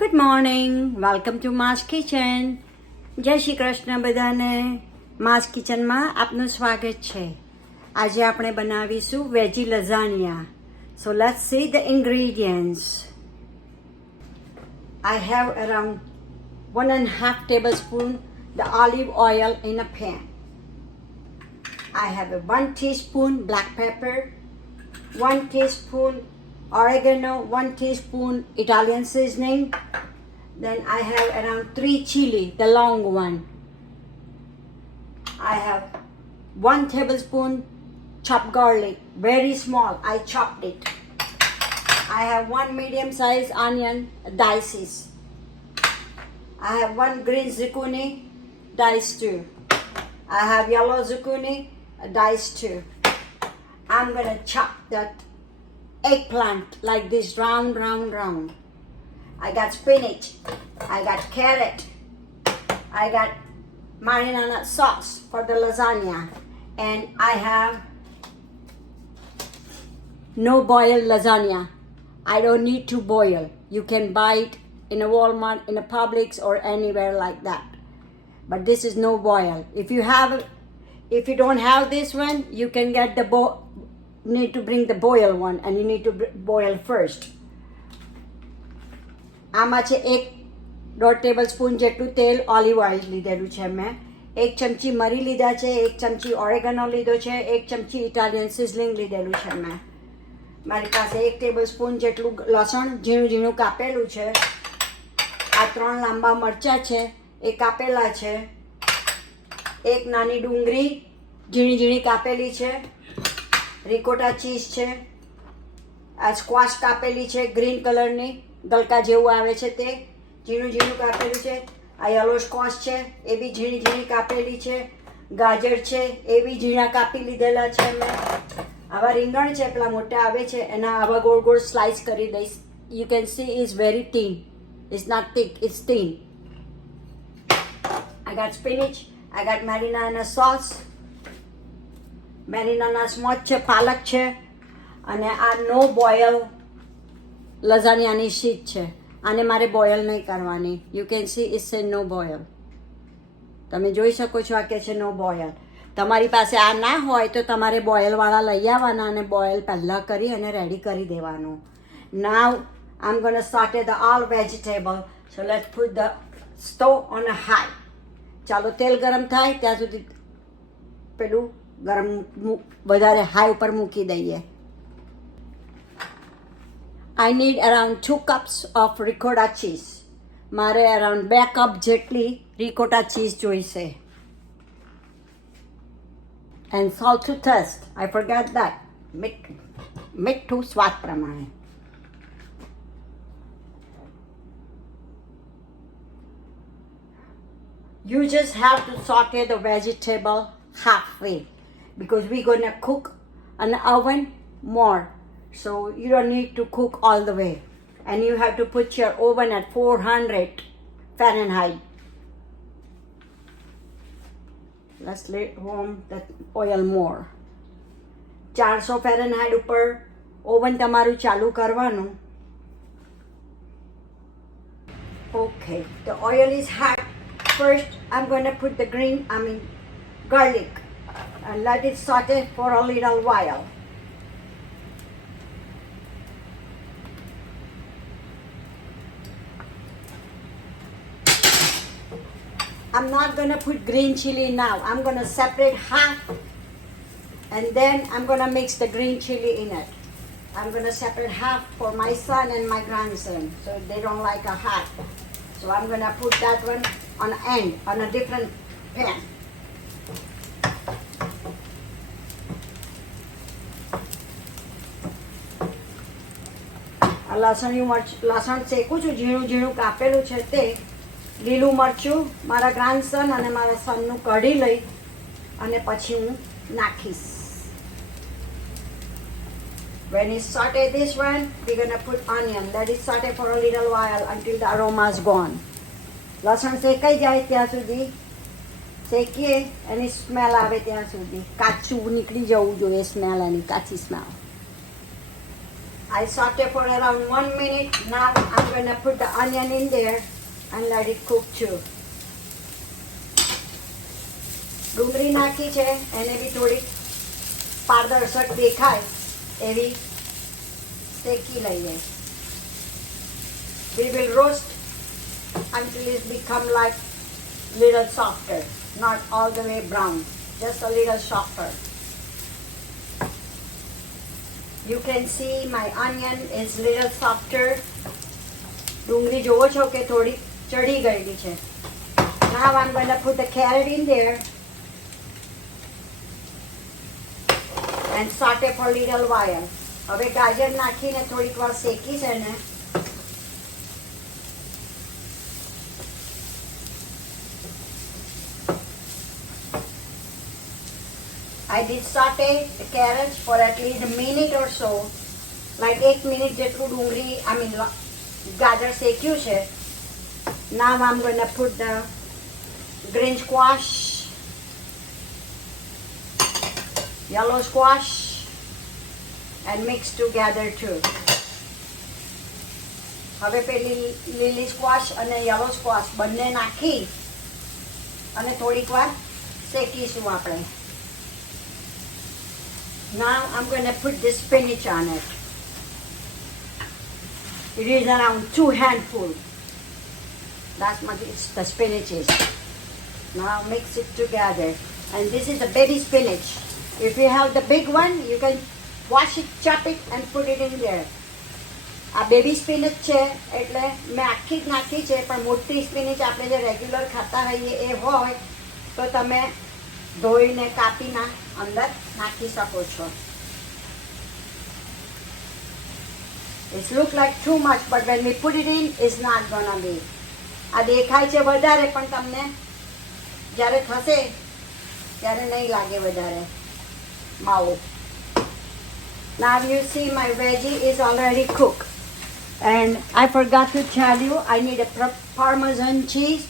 Good morning, welcome to માસ કિચન. જય શ્રી કૃષ્ણ બધાને. માસ કિચનમાં આપનું સ્વાગત છે. આજે આપણે બનાવીશું veggie lasagna. So let's see the ingredients. I have around 1.5 tablespoon the olive oil in a pan. I have a 1 teaspoon black pepper, 1 teaspoon oregano, 1 teaspoon Italian seasoning. Then I have around 3 chili, the long one. I have 1 tablespoon chopped garlic, very small, I chopped it. I have 1 medium sized onion, diced. I have 1 green zucchini, diced too. I have yellow zucchini, diced too. I'm gonna chop that eggplant like this, round. I got spinach, I got carrot, I got marinara sauce for the lasagna, and I have no boiled lasagna. I don't need to boil. You can buy it in a Walmart, in a Publix, or anywhere like that. But this is no boil. If you don't have this one, you can get the need to bring the boil one, and you need to boil first. આમાં છે 1.5 ટેબલસ્પૂન જેટલું તેલ olive oil લીધેલું છે મેં. 1 ચમચી મરી લીધા છે, 1 ચમચી ઓરેગનો લીધો છે, 1 ચમચી ઇટાલિયન સિઝલિંગ લીધેલું છે મેં. મારી પાસે 1 ટેબલસ્પૂન જેટલું લસણ ઝીણું કાપેલું છે. આ 3 લાંબા મરચાં છે એ કાપેલા છે. 1 નાની ડુંગળી ઝીણી કાપેલી છે. રિકોટા ચીઝ છે. આ સ્ક્વાશ કાપેલી છે ગ્રીન કલરની, ગલકા જેવું આવે છે તે ઝીણું કાપેલું છે. આ યલો સ્ક્વાશ છે એ બી ઝીણી કાપેલી છે. ગાજર છે એ બી ઝીણા કાપી લીધેલા છે મેં. આવા રીંગણ છે પેલા મોટા આવે છે એના આવા ગોળ સ્લાઇસ કરી દઈશ. You can see is very thin, it's not thick, it's thin. I got spinach, I got marinara sauce, marinara sauce છે, પાલક છે, અને આ નો બોયલ લઝાનિયાની શીટ છે. આને મારે બોયલ નહીં કરવાની. You can see it's a no boil. તમે જોઈ શકો છો આ કે છે નો બોયલ. તમારી પાસે આ ના હોય તો તમારે બોયલવાળા લઈ આવવાના અને બોયલ પહેલાં કરી અને રેડી કરી દેવાનું. Now I am gonna saute the all vegetable. So let's put the stove on a high. ચાલો તેલ ગરમ થાય ત્યાં સુધી પેલું ગરમ વધારે હાઈ ઉપર મૂકી દઈએ. I need around 2 cups of ricotta cheese. મારે around 2 કપ જેટલી ricotta cheese જોઈશે. And salt to taste. I forgot that. મીઠું સ્વાદ પ્રમાણે. You just have to saute the vegetable halfway because we're gonna cook an oven more. So you don't need to cook all the way. And you have to put your oven at 400 Fahrenheit. Let's let warm the oil more. 400 Fahrenheit ઉપર ઓવન તમારું ચાલુ કરવાનું. Okay, the oil is hot. First, I'm going to put the garlic and let it saute for a little while. I'm not going to put green chili now. I'm going to separate half and then I'm going to mix the green chili in it. I'm going to separate half for my son and my grandson so they don't like a half. So I'm going to put that one on end, on a different pan. લસણ શેકું છું, ઝીણું કાપેલું છે તે. લીલું મરચું મારા ગ્રાન્ડસન અને મારા સનનું કઢી લઈ અને પછી હું નાખીશ. When it saute this one, we're gonna put onion. Let it saute for a little while until the aroma is gone. લસણ શેકાઈ જાય ત્યાં સુધી શેકીએ એની સ્મેલ આવે ત્યાં સુધી. કાચું નીકળી જવું જોઈએ સ્મેલ, એની કાચી smell. I saute for around 1 minute. Now I'm going to put the onion in there and let it cook too. ડુંગળી નાખી છે એને બી થોડી પારદર્શક દેખાય એવી શેકી લઈએ. We will roast until it become like little softer, not all the way brown, just a little softer. You can see my onion is little softer. ડુંગળી જોવો છો કે થોડી ચડી ગયેલી છે. Now I'm going to put the carrot in there and saute for little while. હવે ગાજર નાખીને થોડીક વાર શેકીશ એને. I did saute the carrots for at least a minute or so, like 8 minutes જેટલું ડુંગળી, ગાજર શેક્યું છે. Now I'm going to put the green squash, yellow squash, and mix together too. હવે પેલી લીલી સ્ક્વાશ અને યલો સ્ક્વાશ બંને નાખી અને થોડીક વાર શેકીશું આપણે. Now I'm going to put the spinach on it. It is around 2 handfuls. That's what the spinach is. Now mix it together. And this is the baby spinach. If you have the big one, you can wash it, chop it and put it in there. આ baby spinach છે એટલે મેં આખી જ નાખી છે, પણ મોટી સ્પિનચ આપણે જે રેગ્યુલર ખાતા હોઈએ એ હોય તો તમે ધોઈને કાપીને અંદર નાખી શકો છો. It looks like too much, but when we put it in, it's not gonna be. આ દેખાય છે વધારે, પણ તમને જ્યારે થશે ત્યારે નહીં લાગે વધારે માવો. Now you see my veggie is already cooked. And I forgot to tell you, I need a Parmesan cheese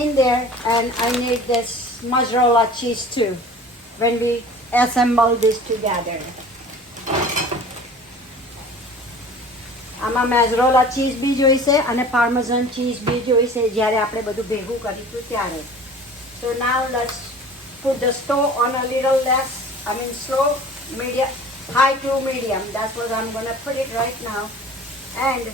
in there, and I need this mozzarella cheese too when we assemble this together. આમાં મોzzarella cheese બી જોઈશે અને Parmesan cheese બી જોઈશે જ્યારે આપણે બધું ભેગું કરીશું ત્યારે. So now let's put the stove on a little less, slow, medium, high to medium. That's what I'm going to put it right now. And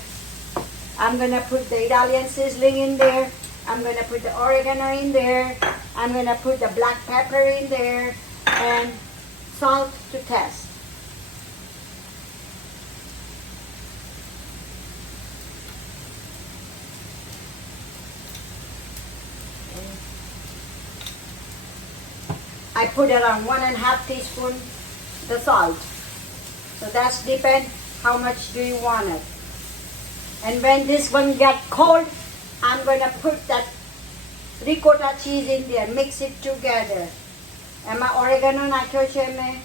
I'm going to put the Italian sizzling in there. I'm going to put the oregano in there. I'm going to put the black pepper in there and salt to taste. I put around 1.5 teaspoon the salt. So that's depend how much do you want it. And when this one get cold, I'm going to put that ricotta cheese in there, mix it together. એમાં ઓરેગાનો નાખ્યો છે મેં,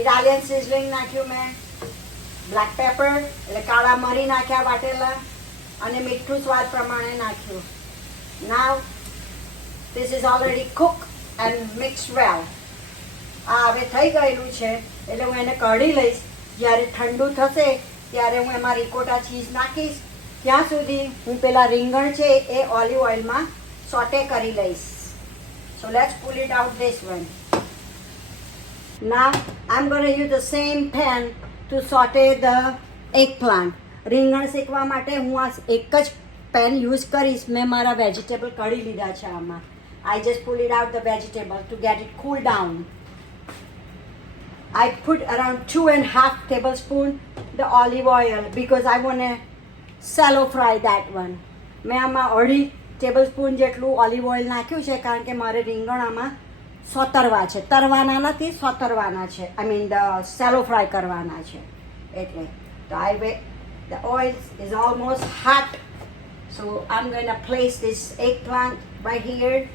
Italian sizzling નાખ્યું મેં, black paper એટલે કાળા મરી નાખ્યા વાટેલા, અને મીઠું સ્વાદ પ્રમાણે નાખ્યું. Now this is already cooked and mixed well. આ હવે થઈ ગયેલું છે એટલે હું એને કાઢી લઈશ. જ્યારે ઠંડુ થશે ત્યારે હું એમાં રિકોટા ચીઝ નાખીશ. ત્યાં સુધી હું પેલા રીંગણ છે એ ઓલિવ ઓઇલમાં સોટે કરી લઈશ. So let's pull it out this one. Now I'm going to use the same pan to saute the eggplant. રીંગણ શેકવા માટે હું આ એક જ પેન યુઝ કરીશ. મેં મારા વેજીટેબલ કાઢી લીધા છે આમાં. I just pull it out the vegetable to get it cool down. I put around 2.5 tablespoons the olive oil because I want to shallow fry that one. મેં આમાં 2.5 tablespoon જેટલું olive oil નાખ્યું છે કારણ કે મારે રીંગણ આમાં સોતરવા છે, તરવાના નથી, સોતરવાના છે. the shallow fry કરવાના છે એટલે. So the oil is almost hot. So I'm going to place this eggplant right here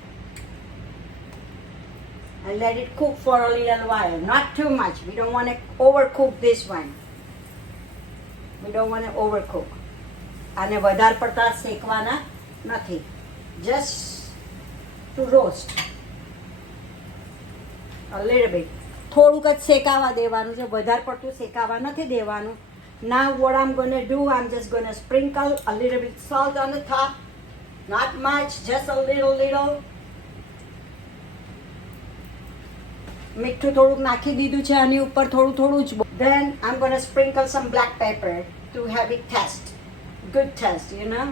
and let it cook for a little while. Not too much. We don't want to overcook this one. We don't want to overcook. આને વધારે પડતા શેકવાના નથી. Just to roast a little bit. થોડુંક જ શેકાવા દેવાનું છે, વધારે પડતું શેકાવા નથી દેવાનું. Now what I'm gonna do, I'm just gonna sprinkle a little bit salt on the top. Not much, just a little. મીઠું થોડુંક નાખી દીધું છે આની ઉપર, થોડું જ. Then I'm gonna sprinkle some black pepper to have it taste, good taste, you know.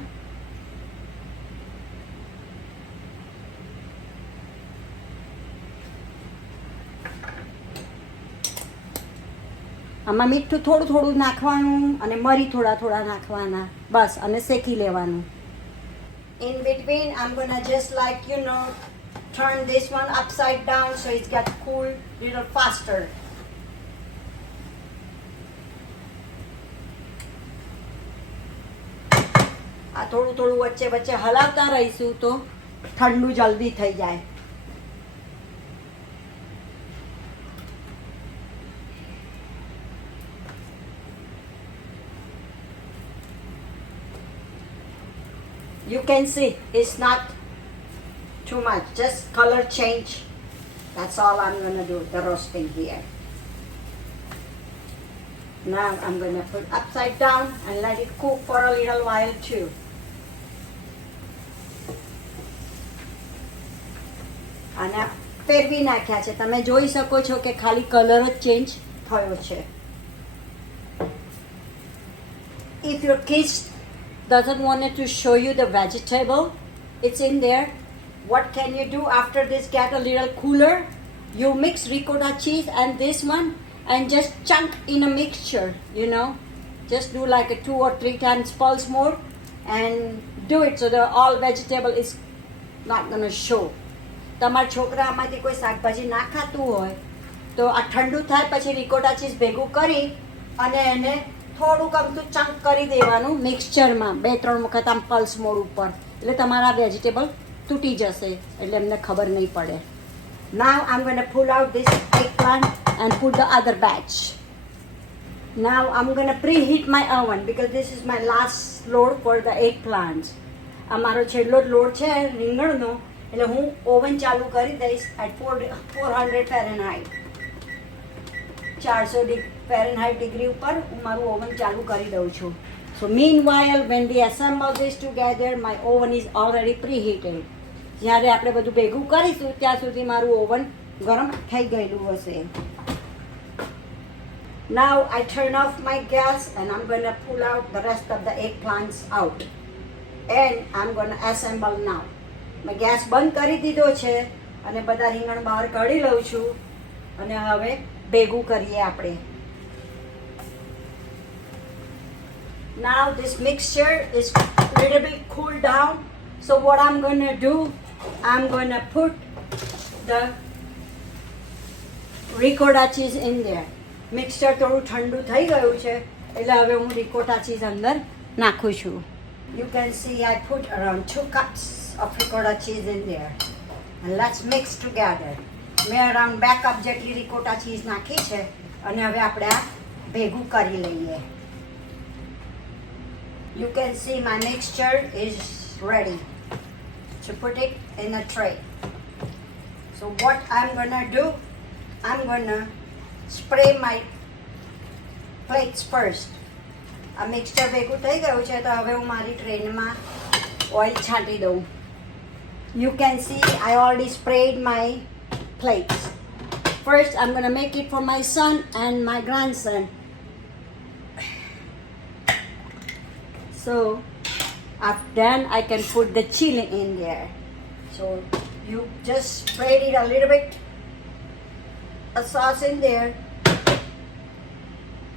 આમાં મીઠું થોડું નાખવાનું અને મરી થોડા નાખવાના બસ, અને શેકી લેવાનું. In between I'm gonna just like, you know, turn this one upside down so it's got cool little faster. આ થોડું વચ્ચે હલાવતા રહીશું તો ઠંડુ જલ્દી થઈ જાય. You can see it's not too much, just color change. That's all I'm gonna do, the roasting here. Now I'm gonna put upside down and let it cook for a little while too. અને ફેરવી નાખ્યા છે, તમે જોઈ શકો છો કે ખાલી કલર જ ચેન્જ થયો છે. If your kids doesn't want to show you the vegetable, it's in there. What can you do after this get a little cooler? You mix ricotta cheese and this one and just chunk in a mixture, you know. Just do like a 2 or 3 times pulse more and do it so the all vegetable is not going to show. તમારા છોકરા આમાંથી કોઈ શાકભાજી ના ખાતું હોય તો આ ઠંડુ થાય પછી રિકોટા ચીઝ ભેગું કરી અને એને થોડુંક અમથું ચંક કરી દેવાનું મિક્સચરમાં 2-3 વખત આમ પલ્સ મોડ ઉપર, એટલે તમારા વેજીટેબલ તૂટી જશે, એટલે એમને ખબર નહીં પડે. Now I'm going to pull out this eggplant and put the other batch. Now I'm going to preheat my oven because this is my last load for the eggplants. આ મારો છેલ્લો લોડ છે રીંગણનો, એટલે હું ઓવન ચાલુ કરી દઈશ at 400 ફેરનહાઇટ, 400 ફેરનહાઇટ ડિગ્રી ઉપર હું મારું ઓવન ચાલુ કરી દઉં છું. So meanwhile when we assemble this together, my oven is already preheated. જ્યારે આપણે બધું ભેગું કરીશું ત્યાં સુધી મારું ઓવન ગરમ થઈ ગયેલું હશે. Now I turn off my gas and I'm going to pull out the rest of the eggplants out and I'm going to assemble now. મેં ગેસ બંધ કરી દીધો છે અને બધા રીંગણ બહાર કાઢી લઉં છું અને હવે ભેગું કરીએ આપણે. Now this mixture is a little bit cooled down, so what I'm going to do, I'm going to put the ricotta cheese in there. Mixture થોડું ઠંડુ થઈ ગયું છે એટલે હવે હું રિકોટા ચીઝ અંદર નાખું છું. You can see I put around 2 cups of ricotta cheese in there and let's mix together. મેં અરાઉન્ડ 2 કપ જેટલી રિકોટા ચીઝ નાખી છે અને હવે આપણે આ ભેગું કરી લઈએ. You can see my mixture is ready to put it in a tray. So what I'm gonna do, I'm gonna spray my plates first. આ મિક્સચર ભેગું થઈ ગયું છે તો હવે હું મારી ટ્રેનમાં ઓઇલ છાંટી દઉં. You can see I already sprayed my plates. First I'm going to make it for my son and my grandson. So then I can put the chili in there. So you just spread it a little bit, a sauce in there.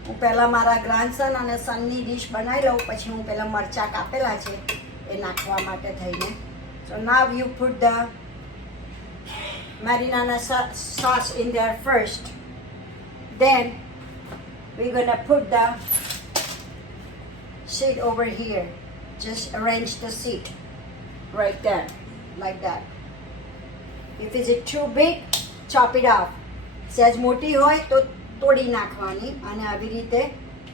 હું પહેલાં મારા ગ્રાન્ડસન અને સનની ડીશ બનાવી લઉં, પછી હું પહેલાં મરચાં કાપેલા છે એ નાખવા માટે થઈને. So now you put the marinara sauce in there first. Then we're gonna put the seed over here. Just arrange the seed right there, like that. If it's too big, chop it off. સહેજ મોટી હોય તો તોડી નાખવાની અને આવી રીતે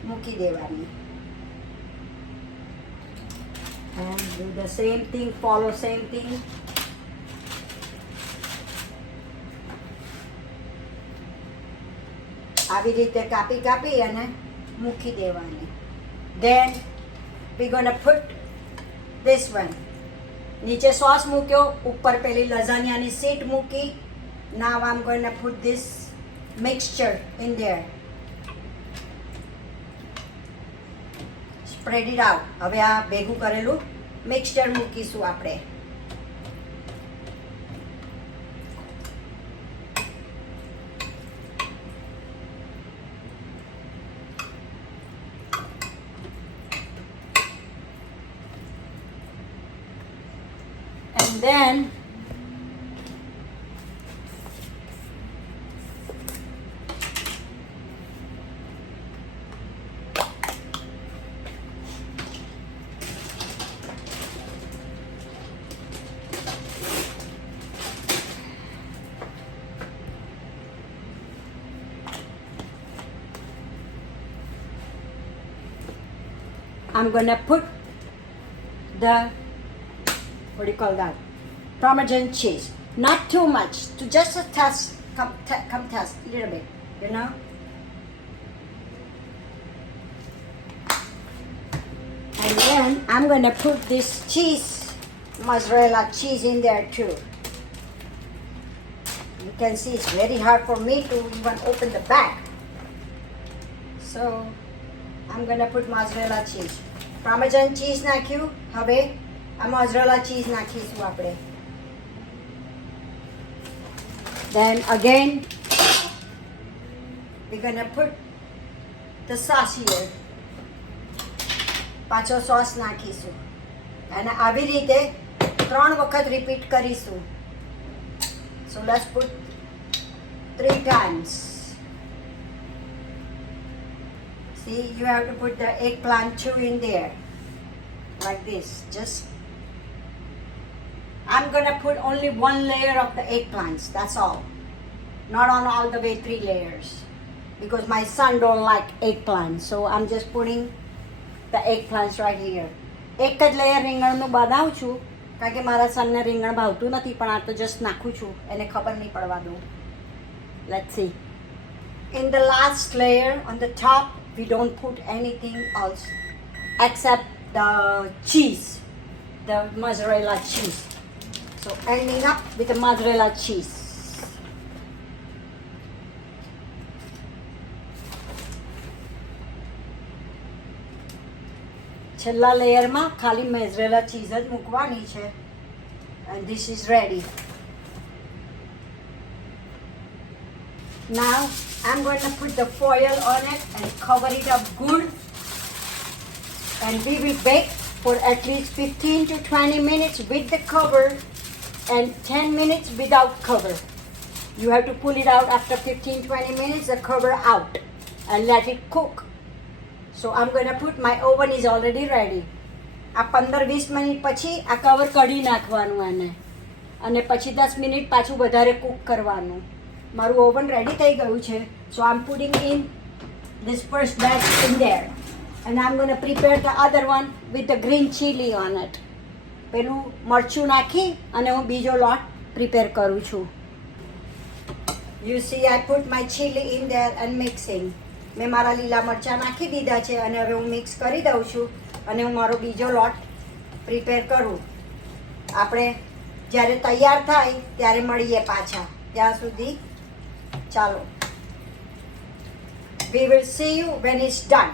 મૂકી દેવાની. And do the same thing, follow same thing. આવી રીતે કાપી અને મૂકી દેવાની. Then we gonna put this one. નીચે સોસ મૂક્યો, ઉપર પેલી લઝાનિયાની શીટ મૂકી. Now I'm going to put this mixture in there. Spread it out. હવે આ ભેગું કરેલું મિક્સચર મૂકીશું આપણે. And then I'm gonna put the, what do you call that, Parmesan cheese. Not too much, to just a test, come test a little bit, you know. And then I'm gonna put this cheese, mozzarella cheese in there too. You can see it's very hard for me to even open the bag. So I'm gonna put mozzarella cheese. Parmesan cheese નાખ્યું. હવે આ mozzarella cheese નાખીશું આપણે. Then again we're gonna put the sauce here. પાછો sauce નાખીશું અને આવી રીતે 3 વખત રિપીટ કરીશું. So let's put 3 times. See, you have to put the eggplant too in there, like this. Just, I'm gonna put only 1 layer of the eggplants, that's all. Not on all the way 3 layers. Because my son don't like eggplant, so I'm just putting the eggplants right here. એક જ લેયર રીંગણનું બનાવું છું, કારણ કે મારા સનને રીંગણ ભાવતું નથી, પણ આ તો જસ્ટ નાખું છું, એને ખબર નહીં પડવા દઉં. Let's see. In the last layer on the top, we don't put anything else except the cheese, the mozzarella cheese. So ending up with the mozzarella cheese. છેલ્લા લેયરમાં ખાલી mozzarella cheese જ મૂકવાની છે. And this is ready. Now I'm going to put the foil on it and cover it up good, and we will bake for at least 15 to 20 minutes with the cover and 10 minutes without cover. You have to pull it out after 15-20 minutes, the cover out, and let it cook. So I'm going to put, my oven is already ready. આ 15-20 મિનિટ પછી આ કવર કાઢી નાખવાનું આને, અને પછી 10 મિનિટ પાછું વધારે કૂક કરવાનું. મારું ઓવન રેડી થઈ ગયું છે. So I'm putting in this first batch in there, and I'm going to prepare the other one with the green chili on it. પેલું મરચું નાખી અને હું બીજો લોટ પ્રિપેર કરું છું. You see, I put my chili in there and mixing. મેં મારા લીલા મરચાં નાખી દીધા છે અને હવે હું મિક્સ કરી દઉં છું અને હું મારો બીજો લોટ પ્રિપેર કરું. આપણે જ્યારે તૈયાર થાય ત્યારે મળીએ પાછા. ત્યાં સુધી ચાલો. We will see you when it's done.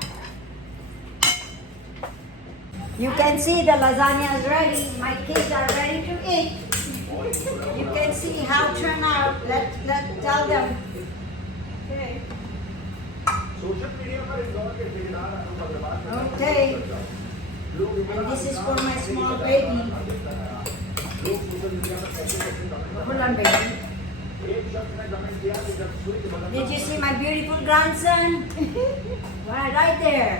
You can see the lasagna is ready. My kids are ready to eat. You can see how it turned out. Let's tell them. Okay. Okay. And this is for my small baby. Hold on, baby. Did you see my beautiful grandson? Right there.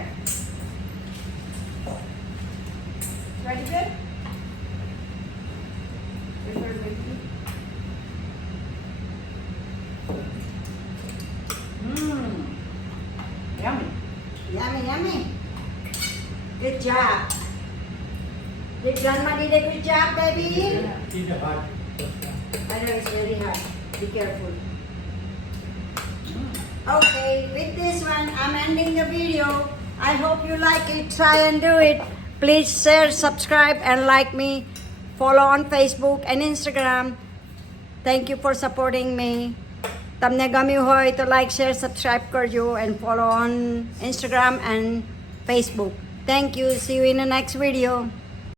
Ready good? Yummy. Yummy, yummy. Good job. Did grandma did a good job, baby? It's hard. I know it's very hard. Be careful. Okay, with this one, I'm ending the video. I hope you like it. Try and do it. Please share, subscribe, and like me. Follow on Facebook and Instagram. Thank you for supporting me. તમને ગમ્યું હોય તો like share subscribe કરજો and follow on Instagram and Facebook. Thank you. See you in the next video.